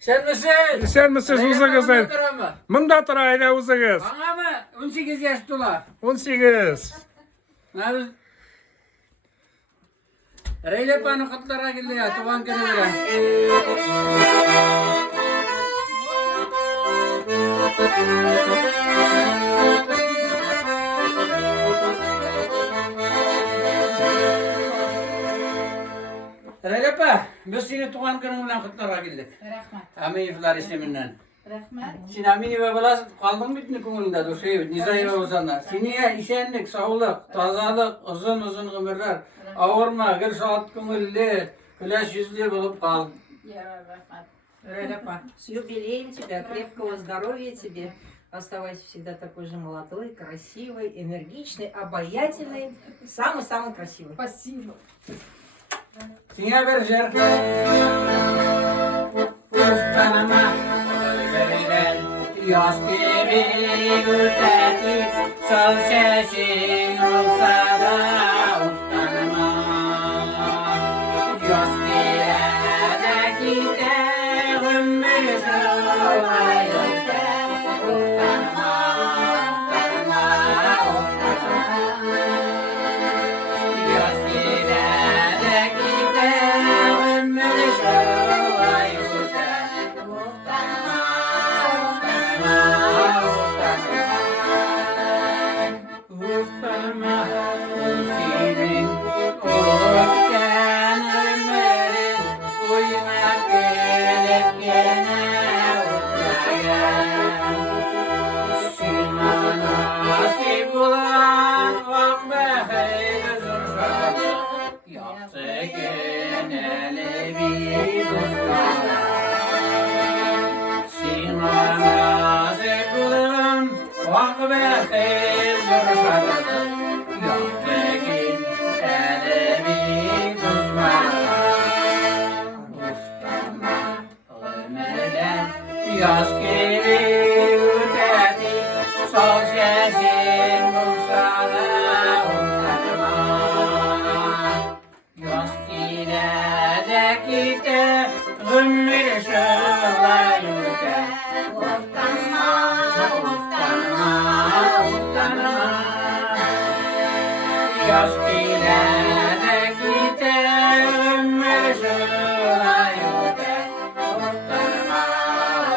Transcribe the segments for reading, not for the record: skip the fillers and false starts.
Sen misin? Sen misiniz uzağız? Mında turaydı uzağız. Bana mı? 18 yaş dolar. 18. Abi. Reyle panı kutlara geldi ya. Tuğan kere veren. Reyle pa. Biz seni tuğan kere veren kutlara geldik. Rahmat. Amin iflar iseminden. Rahmat. Sen amin ve balas kaldın bitni kumulunda dur şey nizayı ve uzanlar. Seni işenlik, sağlık, tazalık, uzun ömürler. Ağırma, gır saat kumulli, güleş yüzlü bulup kal. Ya rahmat. Ралепа, с юбилеем тебя, крепкого здоровья тебе. Оставайся всегда такой же молодой, красивой, энергичной, обаятельной, самый-самый красивый. Спасибо. Sine bir şer. Kanama, yaz gibi güldeti, sol sesin olsa da utanma. Yaz gibi ömür solayırdı, utanma, utanma, utanma. Yaz gibi ömür solayırdı, utanma, utanma, utanma. Utanma, senin korktan ömrün uyumak gerek gene utanma. Sana nasip olan vakbe zurfadı, yaptı geneli bir dostana. Sana nasip olan vakbe zurfadı, yaptı geneli bir dostana. Utanma, ölmeden yaz gibi ötedi, sol sesin bulsa da utanma. Yaz giderek de ömür şölayırdı, utanma, utanma, utanma. Yaz giderek de ömür şölayırdı, utanma,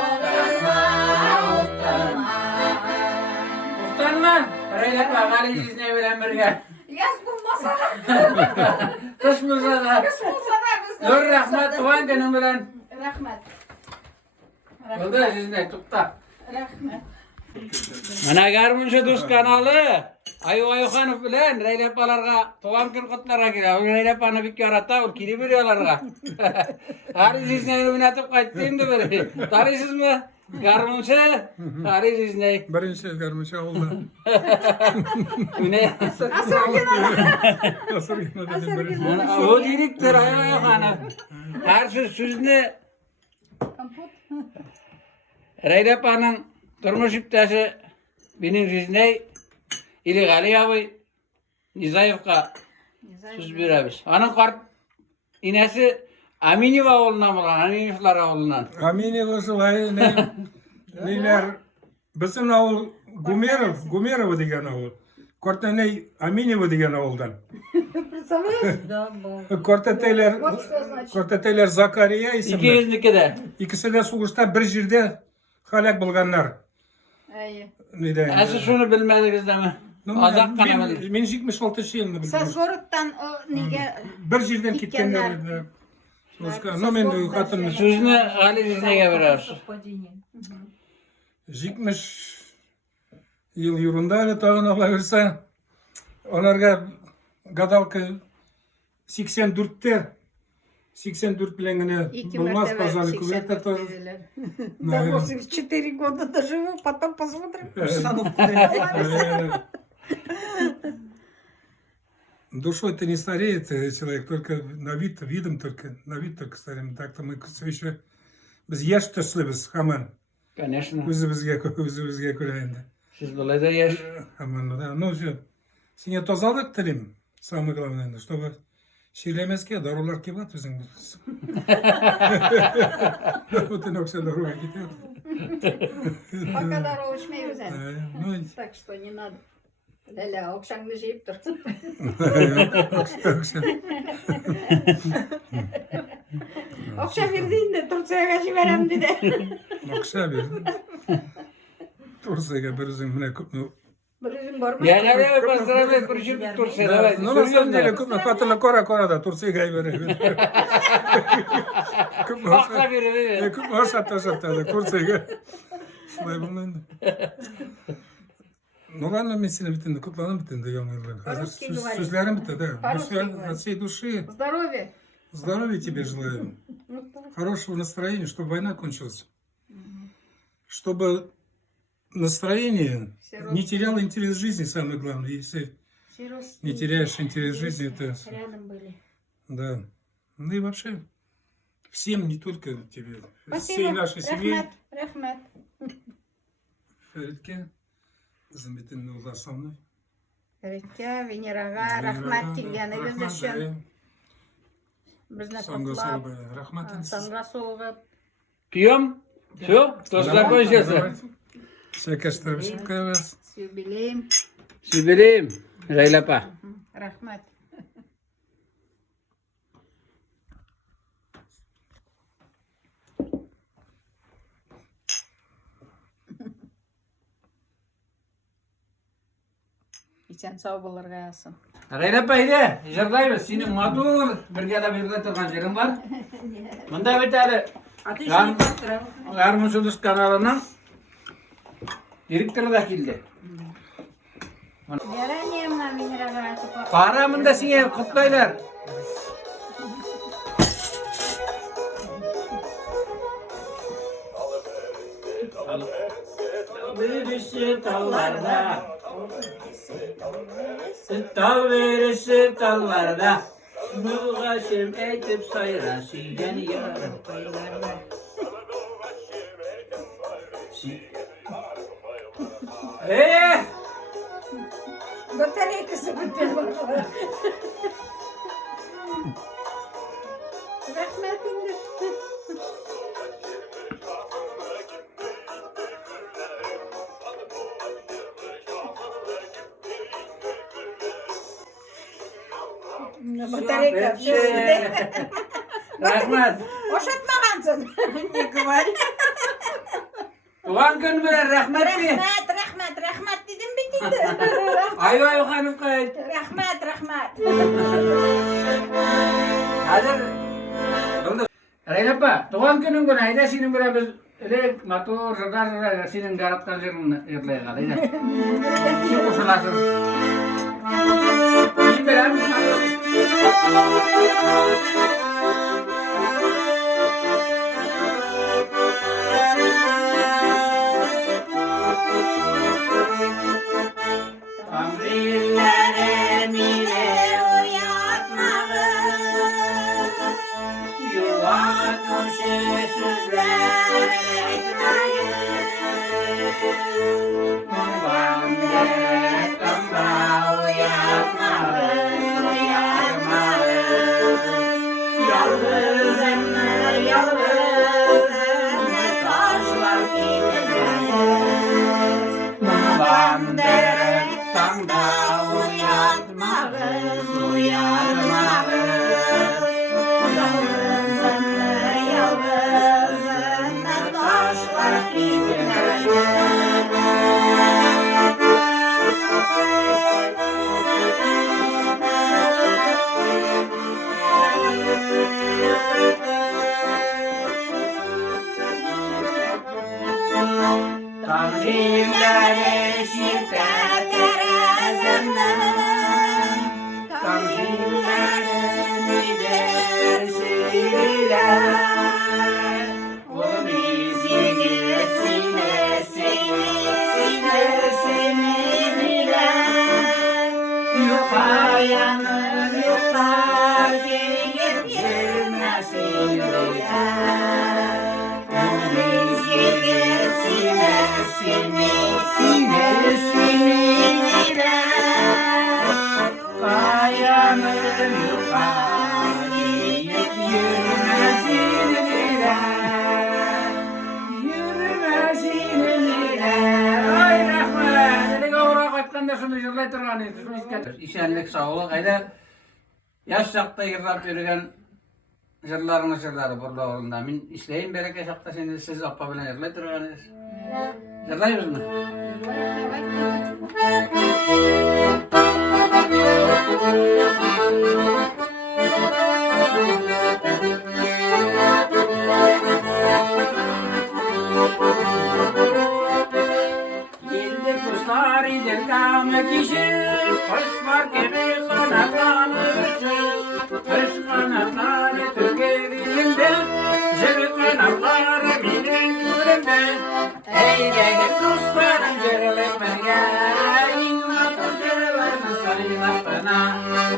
utanma, utanma. Utanma, Reyle Pağali izne bilen birge. Yaz bulmasa da. Kış bulsa da. Kız bulsa da biz de. Dur rahmat tuğan günün bilen. Rahmat. Oldu izne tukta. Rahmat. Mana Garmunca Dost kanalı. Ayuhanov bilen Reyle Pağlarga tuğan gün kutlara girer. Reyle Pağını bir kere ata kiri veriyorlarga. Hariz izne oynatıp kayıttayım da böyle. Tarihsiz mi? Garmunca. Hariz izne. Birinci görmüş oldu. Ne? Nasıl gitmedi? O direktör Ayuhanov. Her sözünü Kompot. Reyle Pağ'ın turmuş iptası benim rizne illegali abi Nizayevka söz veririz. Onun kart inesi Aminova oğlundan mı lan? Aminovlar oğlundan. Amini Gosılay neler bizim avul Gumerov degan avul. Korta ne Aminova degan avuldan. Да, был. Korta teler Zakariya isimli. 202'de. İkisi de soğuşta bir jirde halak bulganlar. Ay. Neydi? Asıl şunu bilmediniz değil mi? Azak kana bildim. Men 76 yılında bildim. Sazgorod'dan o nege Bir jirden ketkenler. No men de hatırlamıyorum. Sözünü Ali Rizne'ye veririz. Совпадение. 70 yıl yurunda öyle tağın alırsa onlarga gadalkı 84'te 84 bilen gene bulmaz pazarlık kuvvetler tor. До 84 года доживу, потом посмотрим. Душой ты не стареет человек, только на вид, видом только, на вид только стареем. Так-то мы все еще biz yaş taşlıyız hemen. Конечно. Özümüzge koyayım. Siz dolayı da yaş. Hemen, да. Ну все. Сине тозалык тілеймін. Самое главное, чтобы Şiirlemezke darular kebat bizim. Bütün okşa daruya gidiyor. Пока дорога учмей өзен. Ну, Так что не надо. Ля-ля, окшаңды жейіп тұрсын. okşa. Окша бер дейін де Турцияға жіберем деді. Okşa bir. Турцияға bir üzüm mine köpme. Бір үзім бар ма? Я давай поздравляю, причем Турция, давай. Ну, на самом деле, köpme fatırla kora da Turciya'ya verir. Bakla biri biri. Köpme haşat da Turciya'ya. Şulay bulmayın. Нормально месяц битinde, kutlanım bitinde yollarım. Hazır По-русски говори. sözlerim bitti, да. По-русски Все говори. от всей души. Здоровья. Здоровья тебе желаю. Ну, так. Хорошего настроения, чтобы война кончилась. Чтобы настроение Все не теряло интерес жизни, самое главное. Если Все родственники не теряешь интерес жизни, это... рядом были. Да. Ну и вообще, всем, не только тебе, Спасибо. всей нашей семье. Рахмет, рахмет. Фәритке, қызметінің ұласаны. Ритке, Венераға рахмет келгеніңіз үшін. Бізді құтлап, Рахмет. санға соғып. Пьем? Все? Кто закончился? Все, кәштіріп вас. С юбилеем. Сибирим. Райлапа. Рахмет. Ичен сау болырға ясын. Райлапа иде, жырлаймыз. Сенің матур бірге да беріле тұрған жерің бар. Мұнда бет әлі А ты еще не поздравил. Гармон Жұлдыз каналының директоры да келді. Яране ма Венераға айтып. Қара мұнда сіңе құттайлар. Birisi tallarda, tal birisi tallarda. Muğaşım eytip sayra süyen yarım. Батарейкасы біткен бар. Рахмет енді. Батарейка все сюда. Рахмет. Ошатмағансың. Не говори. Туған күн білер, рахмет де. Рахмет дедім бе дейді. Ай ханым қайт. Рахмет. Қазір Райлапа, туған күнің күні айда сенің бір біз ілек, матур, жырдар сенің жаратқан жерің ерлей қал, айда. Сен қосыласың. Мен беремін. Tamrilere mire uyatmağız, yuva kuşu sözler etmeyiz. Muhammed tamba uyatmağız, uyarmağız. Yalvızım, taşlar gideceğiz. Muhammed tamba uyatmağız, uyarmağız. Yalvızım, taşlar gideceğiz. Tanrıları şirket terezenden, tanrılarını dersiler. O bizi sinesini bilen, yukarıyanın yukarı girmesin bilen. O bizi sinesini bilen, yukarıyanın yukarı yerle durgan edi. İşenlik sağlık ayda yaş çakta yırlap yürügen jırlarını jırları burada orunda. Min işleyin bereke çakta şimdi siz appa bilen yerle durgan edi. Jırlayız mı? Yedi kuşlar idir kamı kişi, kuşlar gibi kanatlanır. Kuş kanatları Türkiye dilinde, jır kanatları minin gülünde. Ey gidi kuşlarım jırlık berge, İlmatur jırlarını saylap bana,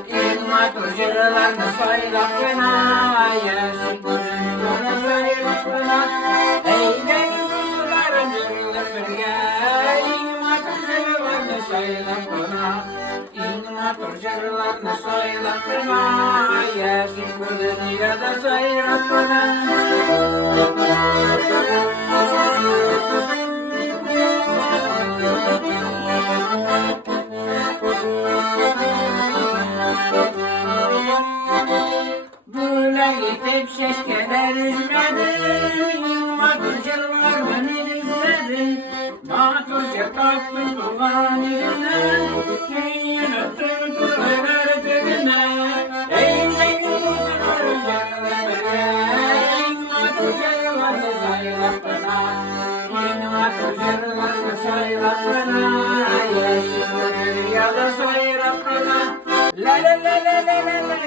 İlmatur jırlarını saylap bana, Yaşık gözünü saylap bana. Ey gidi kuşlarım jırlık berge, İlmatur jırlarını saylap bana, İlmatur jırlarını saylap bana, Yaşık gözünü ya da saylap bana. Böyle gidip şeşkeler üzmedim, Maturcurlar beni izledim. Maturcur taktım tuğan eline, Köyün öttüm tuğalar dibine. Eğleyin kuzularım canlarım, Maturcurlar da saylap bana, Maturcurlar da saylap bana, Yeşil dünyada saylap bana. La la la la la la la la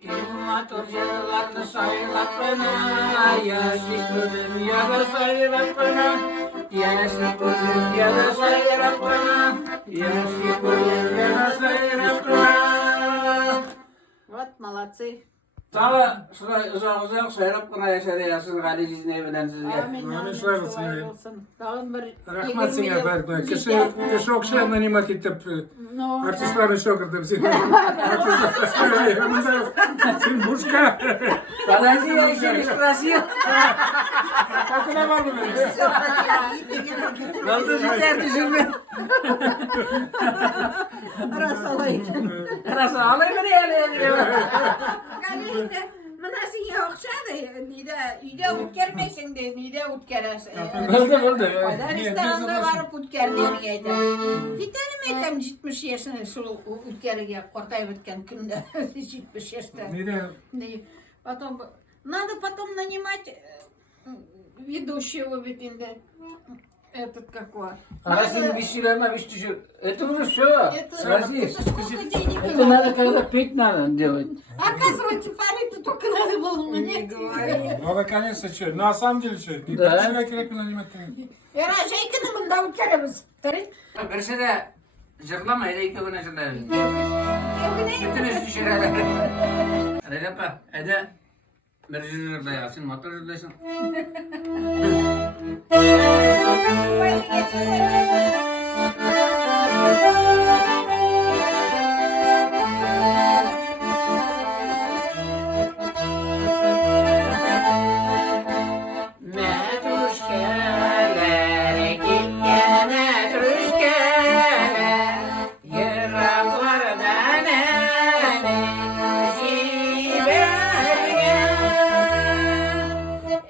İlmatur jırlarını saylap bana, Yaşlık dünyada saylap bana, Yaşlık dünyada saylap bana, Yaşlık dünyada saylap bana. Вот, молодцы. Sağ uzak saylap bana yaşayasın Gali Cizne bilen sizge. Amin, Amin, amin, şöyle olsun, şolay evet. olsun. Dağın bir Rahmat 20 sana yıl Berkman. житя. Kişi okşayan animat etip No, artistlerin şokırdım seni. Artistler yanında sen muşka. Balazia ilustración. Takına var mı böyle? Nasıl biter düşünme. Rasalayın. Rasa alayım beni yani. Galeyde, mınası yokşadı. Nide utkermesin de, nide utkeresin. Oldu. Kadar restoranda varıp utker demeyeydi. Giderim etem 70 yaşına şu utkerige kortay bitken günde 70 yaşta. Neden? Потом, надо потом нанимать ведущего битinde. Этот какой? Arasını bir süreme bir düşür. Etimiz şu. Это Сразись. сколько денег Это надо? надо когда петь надо делать. Оказывается, фариту только надо было нанять. Valla конечно что. На самом деле что? Не Да. почему керек было анимат? Рожайканы мында үткәрәбез. Birisi de zırlama hele iki güne zırlayalım. Ягне Bütünüz düşüreler. Hadi yapma. Hadi. Birisi zırlayasın. Motor zırlasın. Metruşkeler gitken metruşkeler yıraklardan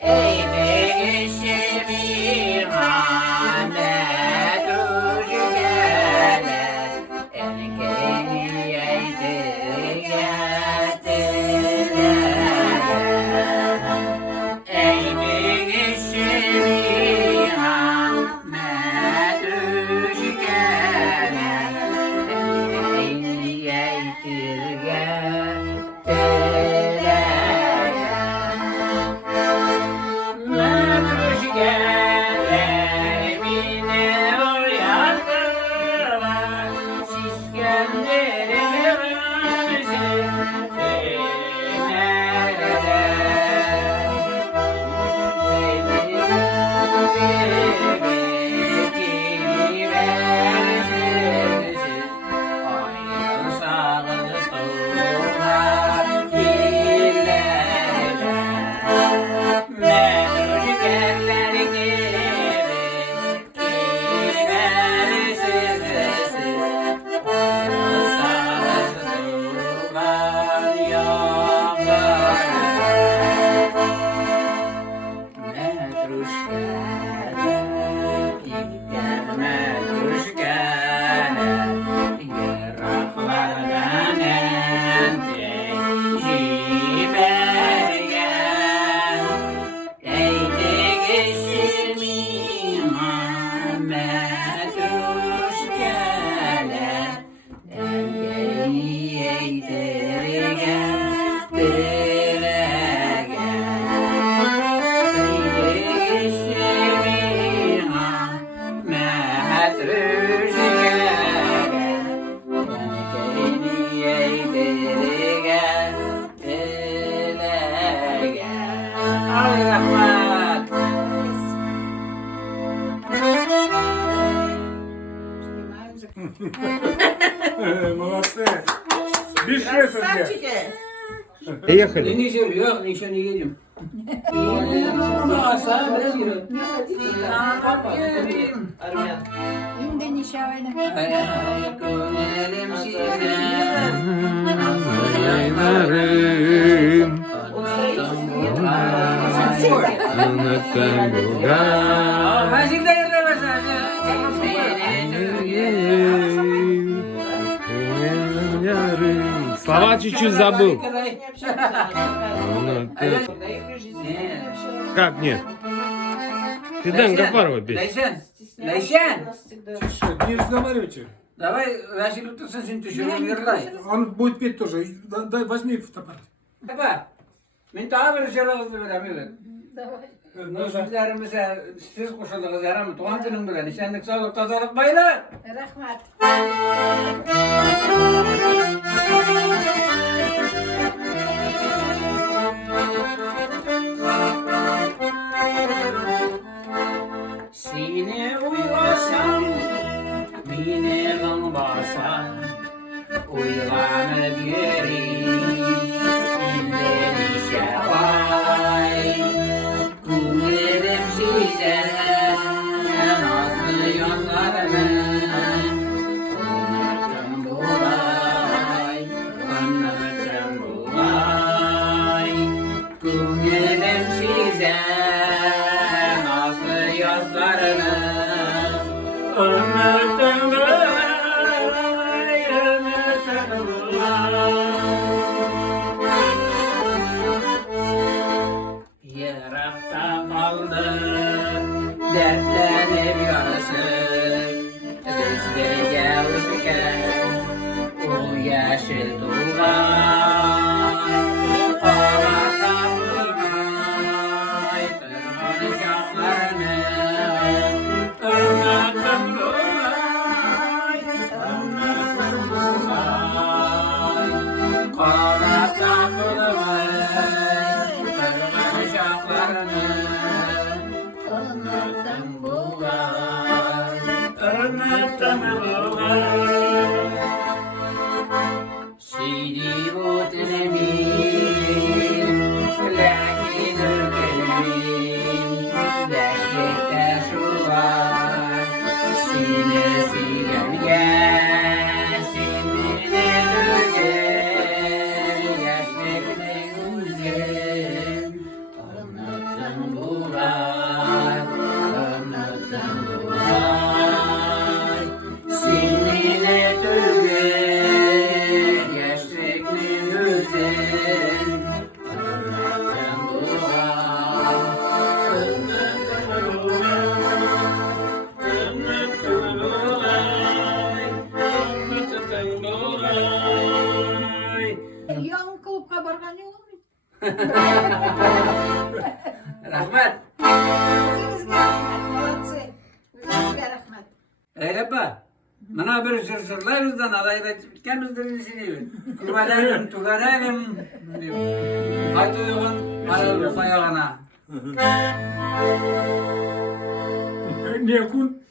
ey begişim iman metruşkeler Молодцы. Без шефа. Красавчики. Приехали. Ne söylüyor? Yok, nişanı yedim. Asa biraz yürü. Армян. Şimdi nişavene. Gönlüm size. Он строительство. Ben şimdi yürüyemezsem. Слова чуть-чуть забыл. Как нет? Фидан Гафарова песня. Leysen. Leysen. Не разговаривайте. Давай, Василий Тусын sen düşürüm yırlay. Он будет петь тоже. Дай, возьми фотоаппарат. Baba. Ben daha bir şey veremiyorum. Давай. Müziklerimize siz koşulduğunuz yaramı tuğan günün bile nişanlık sağlık tazalık baylar. Rahmat. Seni uylasam benim basa uylanıp yerim illeri şevay kumlerim size nazlı yollarını anlatım bulay anlatım bulay kumlerim size nazlı yazlarını anlatım bulay anlatım bulay Yarakta kaldı dertlenip yarası Düzlüğe ülken o yeşil tuğay Ağlardan duymay tırmanacaklarını Anlatım bulay anlatım bulay Ağlardan duymay Anlatım bulay, anlatım bulay. Sidi bu telemin, lakin ülkemin, yaşlıkta şu var. Sine sinemgen, sinirine dögen, yaşlıkta güzel. Anlatım bulay, anlatım bulay. Sinirine dögen, yaşlıkta güzel. Anlatım bulay, anlatım bulay. Anlatım bulay. Yan klubga bargan yok mu? Rahmet. Sizге rahmat. Молодцы. Sizге rahmat. Eylepa. Bana bir sırlarızdan alayda bitkenimizden işini. Kurbanayım, tugarayım. Haydi uygun, aralı sayağına. Не окун.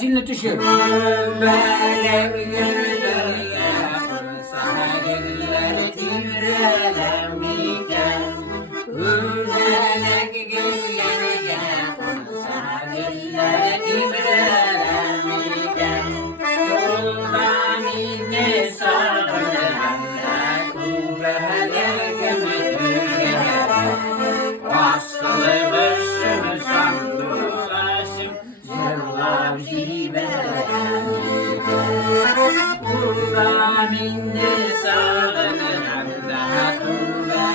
Şimdi düşür. Böyle yürüdüm sahiller titrelemişken Hürdelek güllerge sahiller titrelemişken Yoldan inne sağlarında kuvvelek müdürge Aslı başımı sandulaşım Zırlav Buradan indi sağlanır, daha tuğla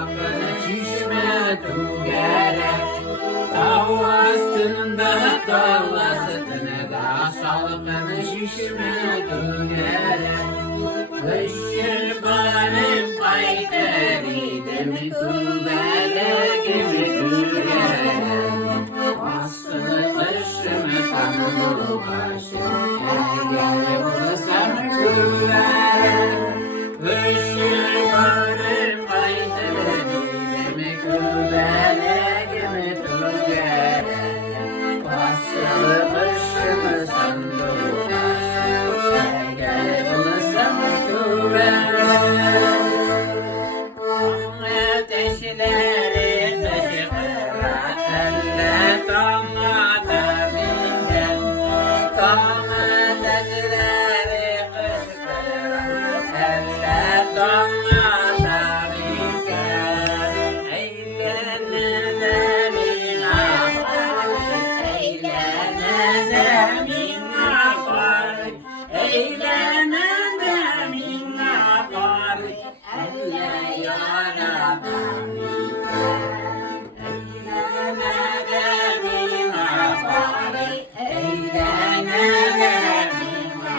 Salkını çişme tügere Tavu astında tavlasını da salkını şişme tügere Işır barım kayderi demi tügere gibi tügere Aslı kışımı sandı başım Gel bulsam tügere Işır barım kayderi demi tügere gibi tügere Aslı kışımı sandı başım Gel bulsam tügere Ateşleri taşı kıra elle tamada bingen Tamadakileri kışkıra elle tamada bingen Eylene de mina eylene de mina eylene de mina elle yaradan eylene de mina eylene de mina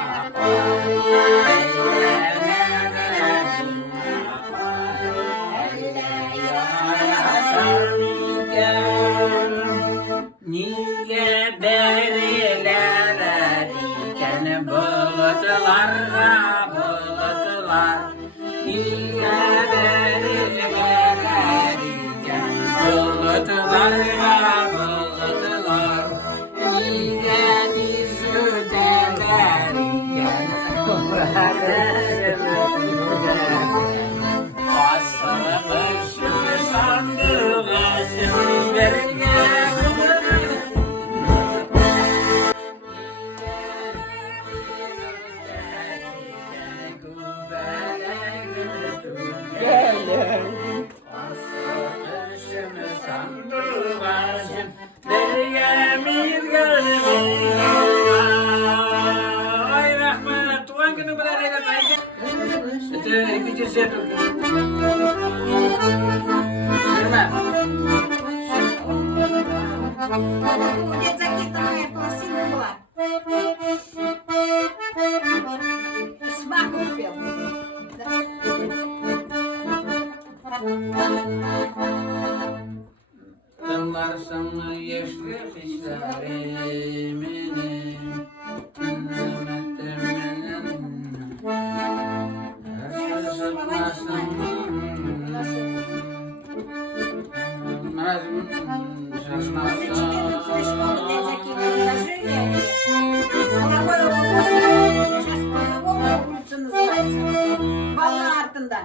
Niye berilere diken bulutlarga bulutlar Niye berilere diken bulutlarga bulutlar Niye diz öteler diken Aslı kışımı sandı başım verge Ay rahmet, tuan günü bile öyle kaydı. Öte bitirse Türk'ü. Sürme. Где закиданная пластинка была? Смак успел. Tınlarsın yeşli kışlarımını Слишком для таких предложений. Мировой вопрос. Сейчас по-другому улица называется. Волна артында.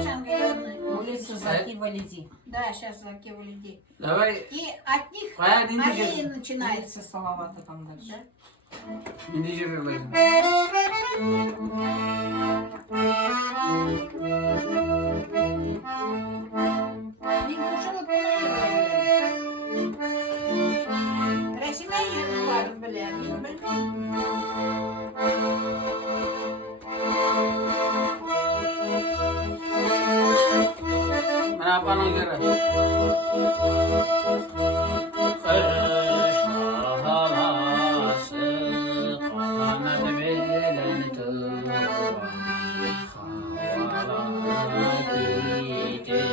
Улица Заки Валиди. Да, сейчас закивали людей. Давай, И от них Кая аллея dinleyeceğiz. начинается. Улица Салавата там дальше. İndicirirler. Мен кушала Рәсимә йөріп барып белә, мин белмим. Ben yapana göre. Kış havası kanadı bilen tuğba havalar gidiyor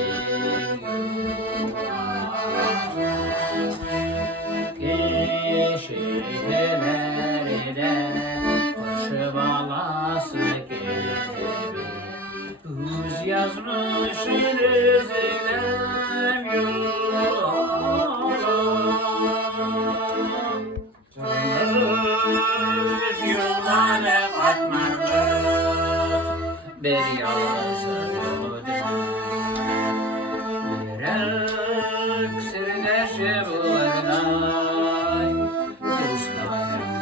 Kişilerde kış balası gibi Uz yazmış düzlem Tümüz yolları katmarlı Bir yazı Yürek sirdeşi buğday Dostlarım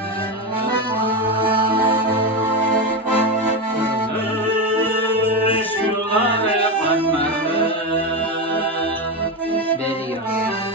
Tümüz yolları katmarlı Bir yazı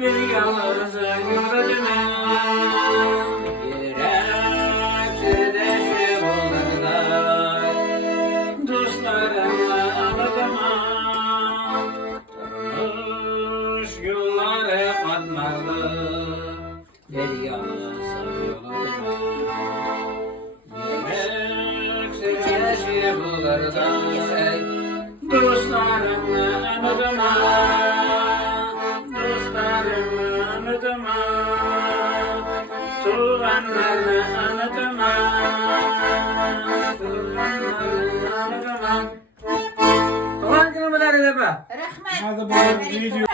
bir yalnızı yurduna. Yürek sirdeşi bulurlar, dostlarımla anlatıma. Turmuş yolları katmarlı, bir yalnızı yurduna. Yürek sirdeşi bulurlar, dostlarımla anlatıma. Dostlarımla anlatıma. Tuğanlarla anlatıma. Tuğanlarla anlatıma. Tuğan günü mü der edebe? Rahmet. Hadi bakalım. Ne diyor?